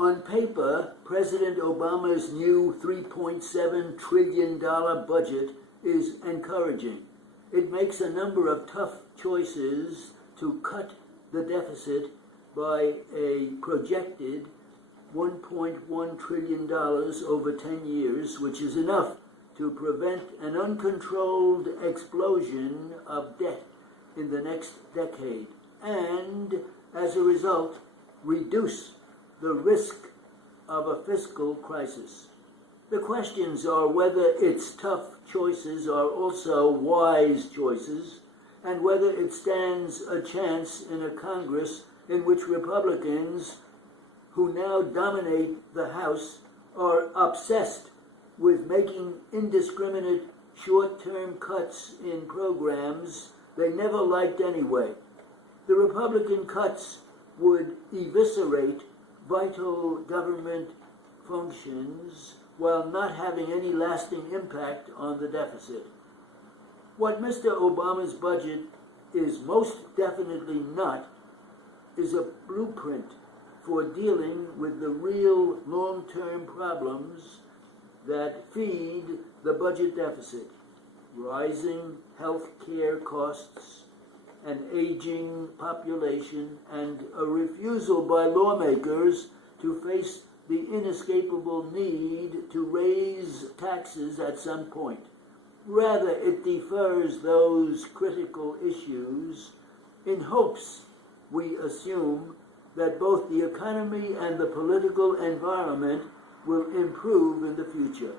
On paper, President Obama's new $3.7 trillion budget is encouraging. It makes a number of tough choices to cut the deficit by a projected $1.1 trillion over 10 years, which is enough to prevent an uncontrolled explosion of debt in the next decade, and as a result, reduce the risk of a fiscal crisis. The questions are whether its tough choices are also wise choices, and whether it stands a chance in a Congress in which Republicans, who now dominate the House, are obsessed with making indiscriminate short-term cuts in programs they never liked anyway. The Republican cuts would eviscerate vital government functions while not having any lasting impact on the deficit. What Mr. Obama's budget is most definitely not is a blueprint for dealing with the real long-term problems that feed the budget deficit: rising health care costs, an aging population, and a refusal by lawmakers to face the inescapable need to raise taxes at some point. Rather, it defers those critical issues in hopes, we assume, that both the economy and the political environment will improve in the future.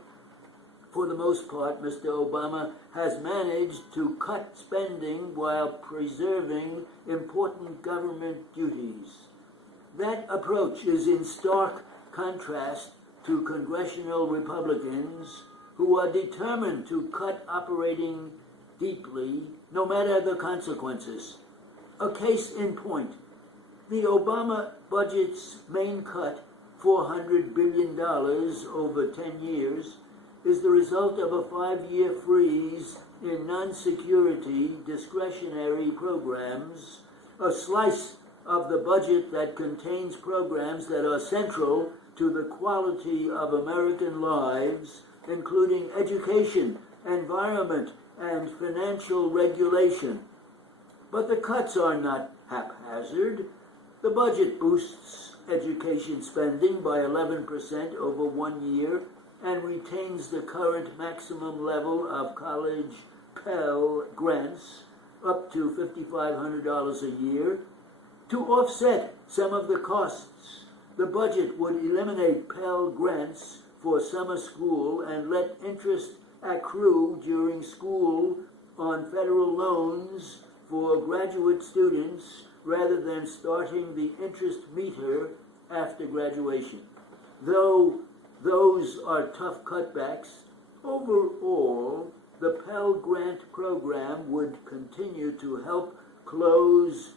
For the most part, Mr. Obama has managed to cut spending while preserving important government duties. That approach is in stark contrast to congressional Republicans who are determined to cut operating deeply, no matter the consequences. A case in point: the Obama budget's main cut, $400 billion over 10 years, is the result of a 5-year freeze in non-security discretionary programs, a slice of the budget that contains programs that are central to the quality of American lives, including education, environment, and financial regulation. But the cuts are not haphazard. The budget boosts education spending by 11% over 1 year and retains the current maximum level of college Pell Grants, up to $5,500 a year. To offset some of the costs, the budget would eliminate Pell Grants for summer school and let interest accrue during school on federal loans for graduate students rather than starting the interest meter after graduation. Though those are tough cutbacks, overall, the Pell Grant program would continue to help close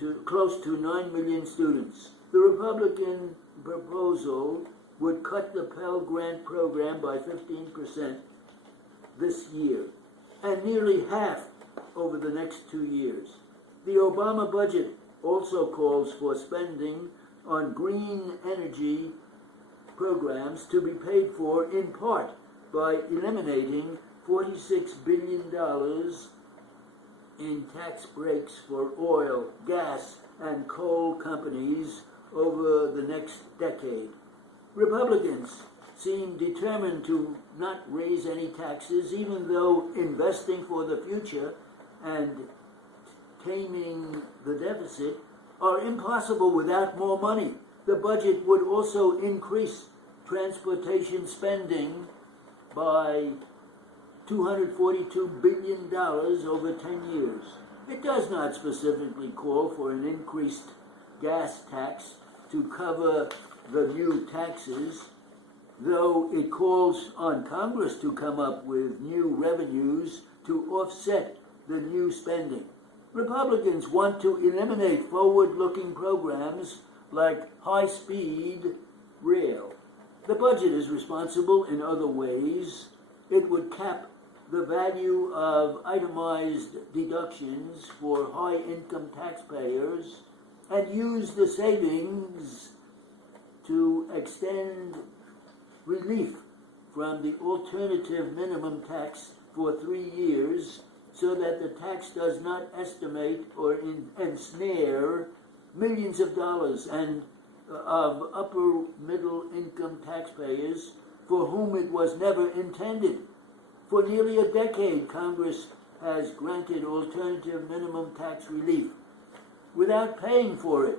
to 9 million students. The Republican proposal would cut the Pell Grant program by 15% this year, and nearly half over the next 2 years. The Obama budget also calls for spending on green energy programs to be paid for in part by eliminating $46 billion in tax breaks for oil, gas, and coal companies over the next decade. Republicans seem determined to not raise any taxes, even though investing for the future and taming the deficit are impossible without more money. The budget would also increase transportation spending by $242 billion over 10 years. It does not specifically call for an increased gas tax to cover the new taxes, though it calls on Congress to come up with new revenues to offset the new spending. Republicans want to eliminate forward-looking programs like high-speed rail. The budget is responsible in other ways. It would cap the value of itemized deductions for high-income taxpayers and use the savings to extend relief from the alternative minimum tax for 3 years so that the tax does not estimate or ensnare millions of dollars and of upper middle income taxpayers for whom it was never intended. For nearly a decade, Congress has granted alternative minimum tax relief without paying for it.